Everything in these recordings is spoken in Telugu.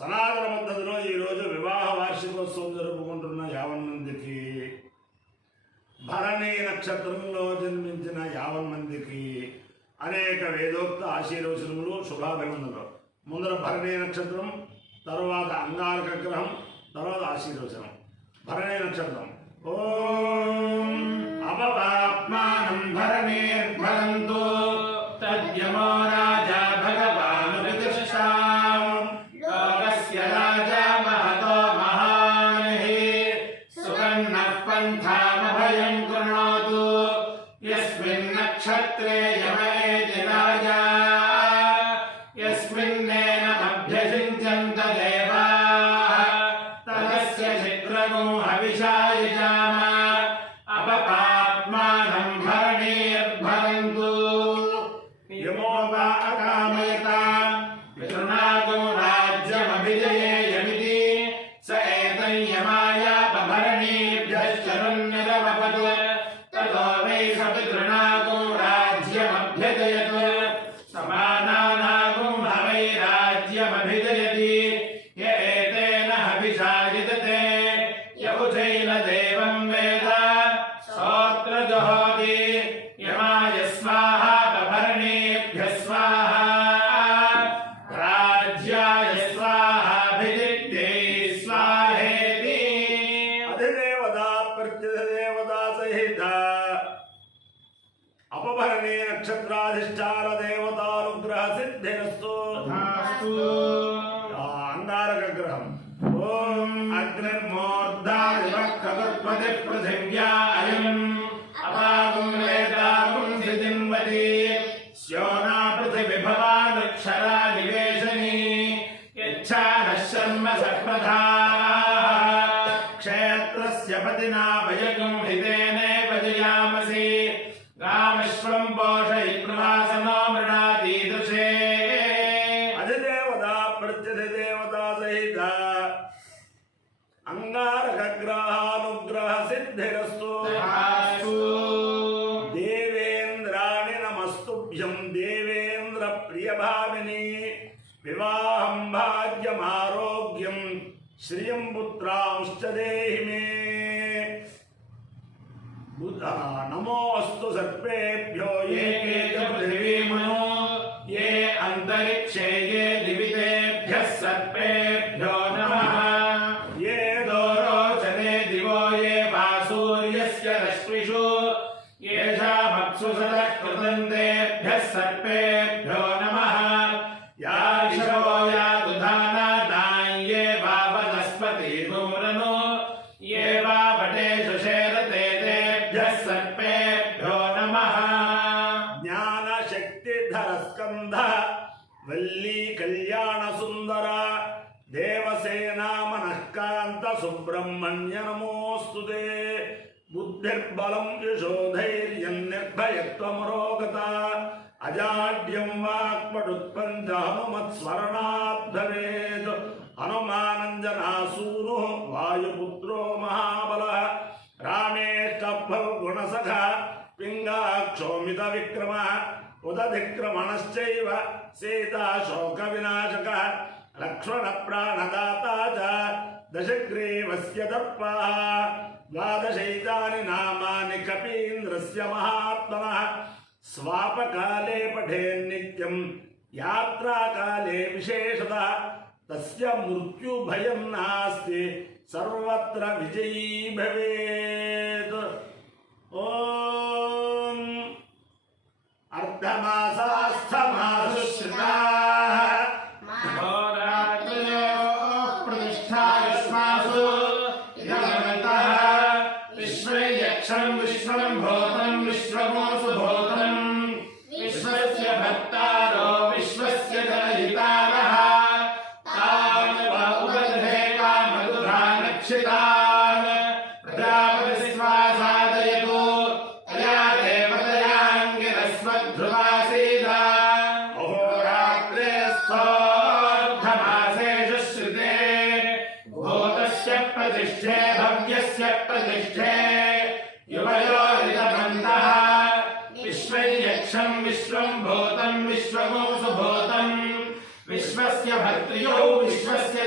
సనాతన పద్ధతిలో ఈరోజు వివాహ వార్షికోత్సవం జరుపుకుంటున్న 50 మందికి, భరణి నక్షత్రంలో జన్మించిన 50 మందికి అనేక వేదోక్త ఆశీర్వచనములు, శుభాభినందనలు. ముందర భరణి నక్షత్రం, తర్వాత అంగారక గ్రహం, తర్వాత ఆశీర్వచనం. భరణి నక్షత్రం. ఓం అపపాప్మానం భరణీర్భవంతు తద్యమో రాజా భగవాన్ విదుషాం లోకస్య రాజా మహతో మహాన్హి సువర్ణః పంథామభయం కృణోతు యస్మిన్ నక్షత్రే యమేతి రాజా యస్మిన్నేనమభ్యసించంత దేవాః తదస్య శిగ్రగో హవిషాయుజామ అపపాప్మానం భరణీర్భవంతు యమో వా అకామయత పితృనాగో రాజ్యమభిజయేయమితి స ఏతం యమాయాపభరణీభ్యశ్చరున్నిరవపతు తతో వై స పితృనాగో రాజ్యమభ్యజయతు సమానానాగో హవై రాజ్యమభిజయతి య ఏతేన హవిషాయుజతే యౌజైన దేవం వేద స్తోత్ర జహోతి యమాయ స్వాహా భరణీభ్య స్వాహా రాజ్యాయ స్వాహా భిజిత్తే స్వాహేతి. అధిదేవతా ప్రత్యధిదేవతా సహిత అపభరణీ నక్షత్రాధిష్టాన దేవతానుగ్రహ సిద్ధిరస్తు. అంగారక గ్రహం. ఓం అగ్నిర్మోర్ధాదివక్రదుత్పతి పృథివ్యా అయం అపాగం వేదాగం స్థితింవతి స్యోనా పృథివిభవానక్షరా నివేశని యచ్ఛానః శర్మ సప్రధాః క్షేత్రస్య పతినా వయగం హితేనేవ జయామసి రామశ్వం పోషయిత్వాసనో మృణాదీదృశే. అధిదేవతా ప్రత్యధిదేవతా సహిత అంగారక గ్రహానుగ్రహ సిద్ధిరస్తు. దేవేంద్రాణి నమస్తుభ్యం దేవేంద్ర ప్రియభామిని వివాహం భాగ్యమారోగ్యం శ్రియం పుత్రాంశ్చ దేహి మే. నమోస్తు సర్పేభ్యో ఏ కేచ పృథివీమనో ఏ అంతరిక్షే ఏ దివితేభ్యః సర్పేభ్యో నమః ఏ దోరోచనే దివో ఏ వాసూర్యస్య రశ్మిషు యేషామప్సు సదః కృతంతేభ్యః సర్పేభ్యో నమః యాశో యాతు ధానానాం ఏ వా వనస్పతి ధూమ్రనో ఏ వా వటేషు శేరతే తేభ్యః సర్పేభ్యో నమః. జ్ఞానశక్తిధర స్కంధ వల్లీ కళ్యాణ సుందర దేవసేనా మనఃకాంత సుబ్రహ్మణ్య నమోస్తుతే. బుద్ధిర్బలం యశోధైర్యం నిర్భయత్వమరోగత అజాడ్యం వాక్పటుత్పంచ హనుమత్స్మరణాత్ భవేత్. హనుమానంజనాసూను వాయుపుత్రో మహాబలః రామేష్టఫల్గుణసఖ పింగాక్షోమిత విక్రమః ఉదధిక్రమణశ్చైవ సీతాశోక వినాశకः లక్ష్మణ ప్రాణదాతా చ దశగ్రీవస్య దర్పः. ద్వాదశైతాని నామాని కపీంద్రస్య మహాత్మనः స్వాపకాలే పఠేన్నిత్యం యాత్రాకాలే విశేషతః తస్య మృత్యుభయం నాస్తి సర్వత్ర విజయీ భవేత్. ఓం అర్ధమాసాస్థమాసుశ్రితాః హోరాత్రయోః ప్రతిష్ఠాయుష్మాసు యమనతః విశ్వయక్షం విశ్వం భూతం విశ్వమోసు భూతం విశ్వస్య భర్తారో విశ్వస్య జనహితారః తాన్ ఉపదధే కామదుధానక్షితాన్ ప్రజాపతిస్వాసాదయతు తయా దేవతయాంగిరస్వధ్రువాసీద. అహోరాత్రే స్థోర్ధమాసేషు శ్రుతే భూతస్య ప్రతిష్ఠే భవ్యస్య ప్రతిష్ఠే యువయోరితబంధః విశ్వయక్షం విశ్వం భూతం విశ్వమోసు భూతం విశ్వస్య భర్తృయో విశ్వస్య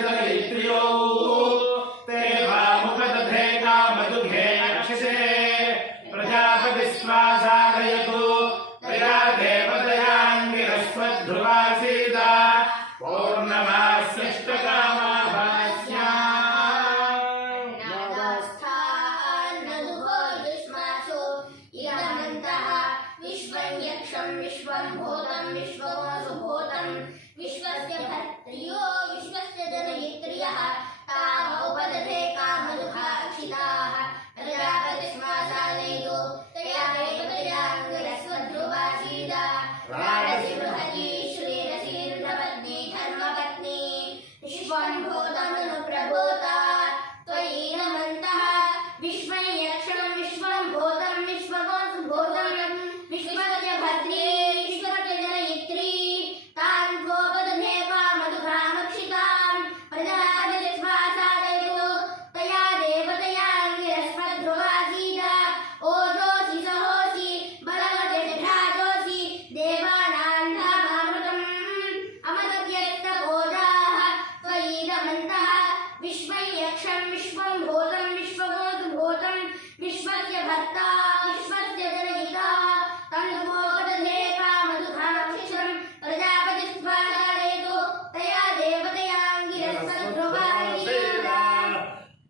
विश्वं भूतमनु प्रभूता त्वयि नमन्तः विश्वं यक्षं विश्वं भूतं विश्वभूतं विश्वस्य भद्रे विश्वस्य जनयित्री तां त्वोपदधेवा मधुघ्रामक्षितां प्रजापतिस्वासादयो तया देवतया विरस्पध्रुवासीत ओजोऽसि सहोऽसि बलवते जठाजोऽसि देवानां धामामृतम् अमदत्यस्तभोजाः त्वयि नमन्तः विश्वं यक्षं विश्वं भूतं विश्वभूतं विश्वस्य भर्ता विश्वस्य जनयिता तं त्वोपदधेवा मधुघ्रामक्षितं प्रजापतिस्वासादयो तया देवतया विरस्पध्रुवासीत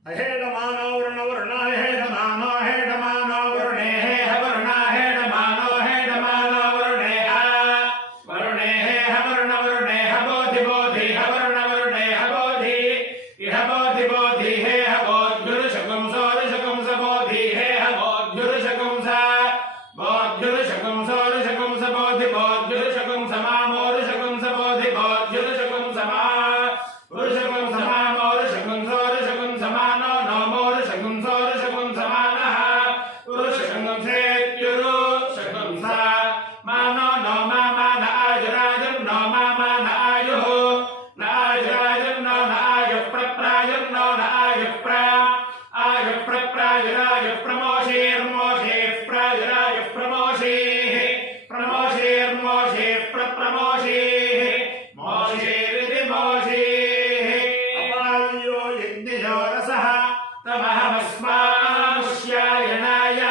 अहेडमानो वरुणाय हेडमानो हेडमानो वरुणे हेह वरुणा हेडमानो हेडमानो वरुणे वरुणे हेह वरुण वरुणे बोधि बोधि वरुण वरुणे बोधि इह बोधि बोधि हेह बोध्युरुशकुं सोरुशकुं स बोधि हेह बोध्युरुशकुं सोरुशकुं स बोधि बोध्युरुशकुं स मामोरुशकुं स बोधि बोध्युरुशकुं स मा उरुशकुं स मामोरुशकुं सोरुशकुं स मानो नोमोरुशकुं सोरुशकुं स मानः उरुशकुं सेत्युरुशकुं स मानो नो मान आयुराजुर् नो मान आयुः न आयुराजुर् नो न आयुः प्रप्रायुर् नो न आयुः आयुः प्रप्रायुरायुः प्रमोषेर्मोषेः प्रायुरायुः प्रमोषेः प्रमोषेर्मोषेः प्रप्रमोषेः मोषेरिति मोषेः अपायो यज्ञयो रसः तमहमस्मानुष्यायणाय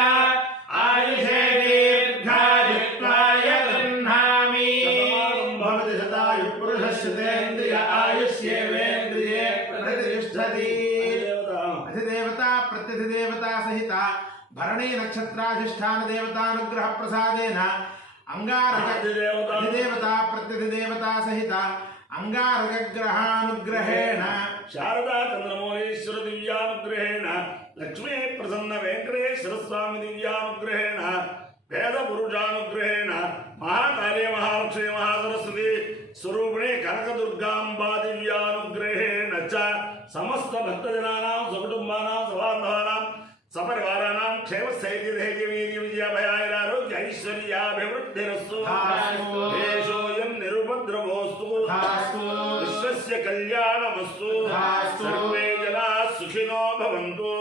आयुषे दीर्घायुत्वाय गृह्णामि भवति शतायुः पुरुषस्य तेन्द्रिय आयुष्येवेन्द्रिये प्रतिष्ठति अधिदेवता प्रत्यधिदेवता सहिता भरणी नक्षत्राधिष्ठान देवतानुग्रह प्रसादेन अधिदेवता प्रत्यधिदेवता सहिता अंगारकग्रहानुग्रहेण शारदा चंद्रमौळीश्वर दिव्यानुग्रहेण लक्ष्मी प्रसन्न वेंकटेश्वर स्वामी दिव्यानुग्रहेण वेद पुरुषानुग्रहेण महाकाली महालक्ष्मी महासरस्वती स्वरूपिणी कनकदुर्गांबा दिव्यानुग्रहेण च समस्त भक्तजनानां सकुटुंबानां सबान्धवानां सपरिवाराणां क्षेमस्थैर्यधैर्य वीर्य विजयाभयारोग्य ऐश्वर्याभिवृद्धिरस्तु देशोऽयं निरुपद्रवोऽस्तु विश्वस्य कल्याणमस्तु सर्वे जनाः सुखिनो भवन्तु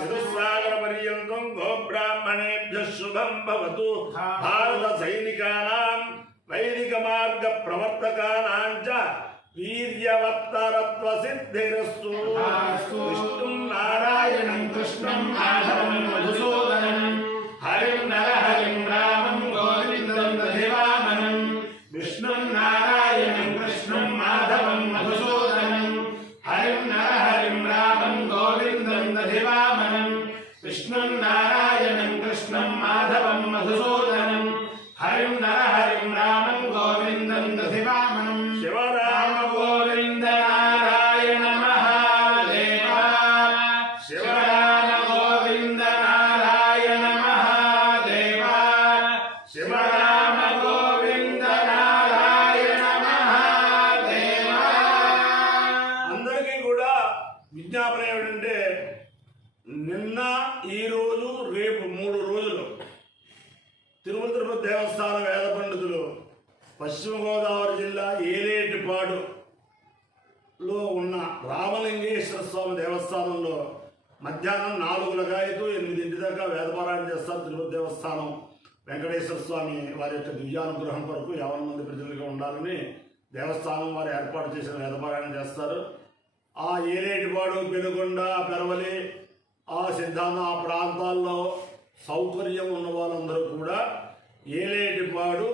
चतुस्सागरपर्यन्तं गोब्राह्मणेभ्यः शुभं भवतु भारतसैनिकानां वैदिकमार्गप्रवर्तकानां च वीर्यवत्तरत्वसिद्धिरस्तु विष्णुं नारायणं कृष्णं माधवं मधुसूदनं हरिं नरहरिं रामं गोविन्दं दधिवामनं विष्णुं नारायणं कृष्णं माधवं मधुसूदनं हरिं नरहरिं रामं गोविन्दं दधिवामनं विष्णुं नारायणं कृष्णं माधवं मधुसूदनं हरिं नरहरिं रामं गोविन्दं दधिवामनं शिवराम गोविन्द नारायण महादेव शिवराम गोविन्द नारायण महादेव शिवराम गोविन्द नारायण महादेव అందరికీ కూడా విజ్ఞాపన ఏమిటంటే నిన్న ఈ రోజు రేపు 3 రోజులు తిరుపతి దేవస్థానం వేద పండితులు పశ్చిమ గోదావరి జిల్లా ఏలేటిపాడులో ఉన్న రామలింగేశ్వర స్వామి దేవస్థానంలో మధ్యాహ్నం 4:08 దాకా వేదపారాయణ చేస్తారు. తిరుపతి దేవస్థానం వెంకటేశ్వర స్వామి వారి యొక్క దివ్యానుగ్రహం కొరకు 50 మంది ప్రజలుగా ఉండాలని దేవస్థానం వారు ఏర్పాటు చేసిన వేదపారాయణ చేస్తారు. ఆ ఏలేటిపాడు పెనుగొండ పెరవలి ఆ సిద్ధాంత ఆ ప్రాంతాల్లో సౌకర్యం ఉన్న వాళ్ళందరూ కూడా ఏలేటిపాడు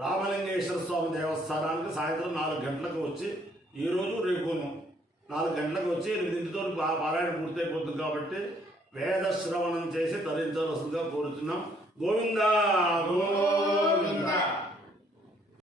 రామలింగేశ్వర స్వామి దేవస్థానానికి సాయంత్రం 4 గంటలకు వచ్చి ఈరోజు రేపును 4 గంటలకు వచ్చి 8తో పారాయణ పూర్తయిపోతుంది కాబట్టి వేద శ్రవణం చేసి తరించవలసిందిగా కోరుతున్నాం. గోవిందా.